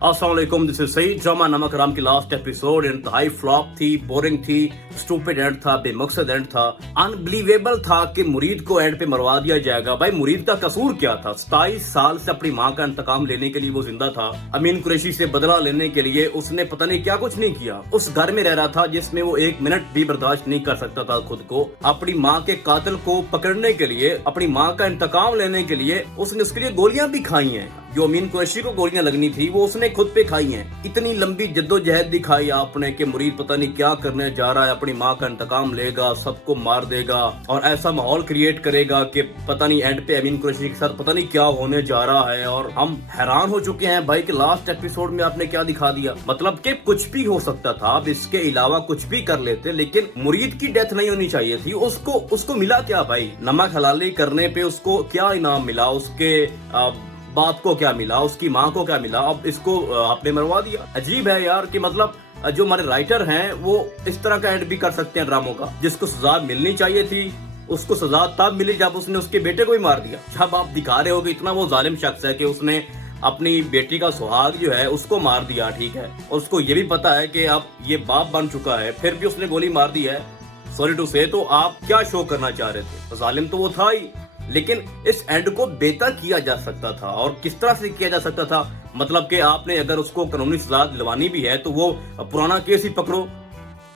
अस्सलाम वालेकुम, this is Saeed. Drama नमक हराम की लास्ट एपिसोड इंतहाई फ्लॉप थी, बोरिंग थी, स्टूपिड एंड था, बेमकसद एंड था, अनबिलीवेबल था कि मुरीद को एंड पे मरवा दिया जाएगा। भाई मुरीद का कसूर क्या था? 27 साल से अपनी माँ का इंतकाम लेने के लिए वो जिंदा था। अमीन कुरैशी से बदला लेने के लिए उसने पता नहीं क्या कुछ नहीं किया। उस घर में रह रहा था जिसमें वो एक मिनट भी बर्दाश्त नहीं कर सकता था खुद को। अपनी माँ के कातिल को पकड़ने के लिए, अपनी माँ का इंतकाम लेने के लिए उसने उसके लिए गोलियां भी खाई हैं। जो अमीन कुरैशी को गोलियां लगनी थी वो उसने खुद पे खाई हैं। इतनी लंबी जद्दोजहद दिखाई आपने कि मुरीद पता नहीं क्या करने जा रहा है, अपनी माँ का इंतकाम लेगा, सबको मार देगा और ऐसा माहौल क्रिएट करेगा कि पता नहीं एंड पे अमीन कुरैशी के साथ पता नहीं क्या होने जा रहा है। और हम हैरान हो चुके हैं भाई कि लास्ट एपिसोड में आपने क्या दिखा दिया। मतलब कि कुछ भी हो सकता था, अब इसके अलावा कुछ भी कर लेते, लेकिन मुरीद की डेथ नहीं होनी चाहिए थी। उसको मिला क्या भाई? नमक हलाली करने पे उसको क्या इनाम मिला? उसके बाप को क्या मिला? उसकी माँ को क्या मिला? अब इसको आपने मरवा दिया। अजीब है यार कि मतलब जो हमारे राइटर हैं वो इस तरह का एंड भी कर सकते हैं ड्रामों का। जिसको सजा मिलनी चाहिए थी उसको सजा तब मिली जब उसने उसके बेटे को ही मार दिया। जब आप दिखा रहे हो कि इतना वो जालिम शख्स है कि उसने अपनी बेटी का सुहाग जो है उसको मार दिया, ठीक है, उसको ये भी पता है कि अब ये बाप बन चुका है, फिर भी उसने गोली मार दी है। सॉरी टू से, तो आप क्या शो करना चाह रहे थे? जालिम तो वो था ही, लेकिन इस एंड को बेहतर किया जा सकता था। और किस तरह से किया जा सकता था? मतलब कि आपने अगर उसको कानूनी सजा दिलवानी भी है तो वो पुराना केस ही पकड़ो,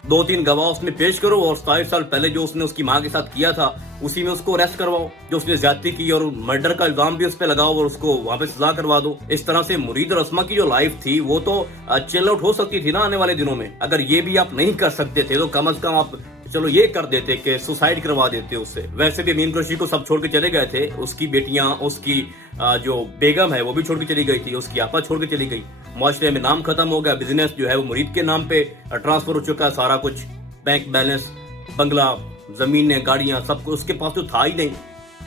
2-3 गवाह उसमें पेश करो और 27 साल पहले जो उसने उसकी माँ के साथ किया था उसी में उसको अरेस्ट करवाओ। जो उसने ज्यादती की और मर्डर का इल्जाम भी उस पर लगाओ और उसको वहां पे सजा करवा दो। इस तरह से मुरीद और अस्मा की जो लाइफ थी वो तो चिल आउट हो सकती थी ना आने वाले दिनों में। अगर ये भी आप नहीं कर सकते थे तो कम से कम आप चलो ये कर देते कि सुसाइड करवा देते उससे। वैसे भी अमीन कुरैशी को सब छोड़ के चले गए थे, उसकी बेटियां, उसकी जो बेगम है वो भी छोड़ के चली गई थी, उसकी आपा छोड़ के चली गई। मुआशरे में नाम खत्म हो गया, बिजनेस जो है वो मुरीद के नाम पे ट्रांसफर हो चुका है सारा कुछ, बैंक बैलेंस, बंगला, जमीनें, गाड़ियां, सब कुछ उसके पास तो था ही नहीं,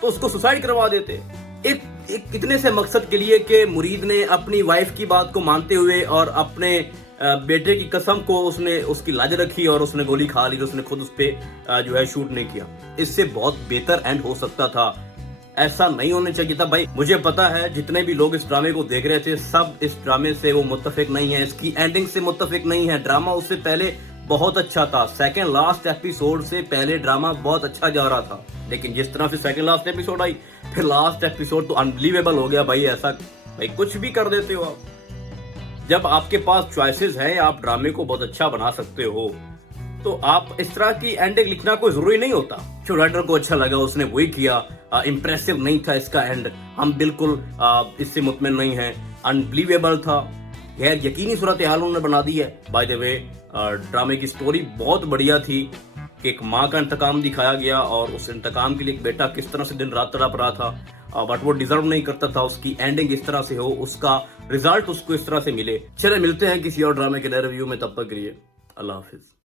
तो उसको सुसाइड करवा देते। एक कितने से मकसद के लिए कि मुरीद ने अपनी वाइफ की बात को मानते हुए और अपने बेटे की कसम को उसने उसकी लाज रखी और उसने गोली खा ली, तो उसने खुद उस पे जो है शूट नहीं किया। इससे बहुत बेहतर एंड हो सकता था। ऐसा नहीं होना चाहिए था भाई। मुझे पता है जितने भी लोग इस ड्रामे को देख रहे थे सब इस ड्रामे से वो मुत्तफिक नहीं है, इसकी एंडिंग से मुत्तफिक नहीं है। ड्रामा उससे पहले बहुत अच्छा था, सेकंड लास्ट एपिसोड से पहले ड्रामा बहुत अच्छा जा रहा था, लेकिन जिस तरह से सेकंड लास्ट एपिसोड आई फिर लास्ट एपिसोड तो अनबिलीवेबल हो गया भाई। ऐसा भाई कुछ भी कर देते हो आप। जब आपके पास चॉइसेस हैं, आप ड्रामे को बहुत अच्छा बना सकते हो, तो आप इस तरह की एंडिंग लिखना कोई जरूरी नहीं होता। जो राइटर को अच्छा लगा उसने वही किया। इंप्रेसिव नहीं था इसका एंड, हम बिल्कुल इससे मुतमिन नहीं हैं, अनबिलीवेबल था, गैर यकीनी सूरत हाल उन्होंने बना दी है। बाय द वे ड्रामे की स्टोरी बहुत बढ़िया थी कि एक माँ का इंतकाम दिखाया गया और उस इंतकाम के लिए एक बेटा किस तरह से दिन रात तड़प रहा था, बट वो डिजर्व नहीं करता था उसकी एंडिंग इस तरह से हो, उसका रिजल्ट उसको इस तरह से मिले। चले मिलते हैं किसी और ड्रामे के नए रिव्यू में, तब तक के लिए अल्लाह हाफिज।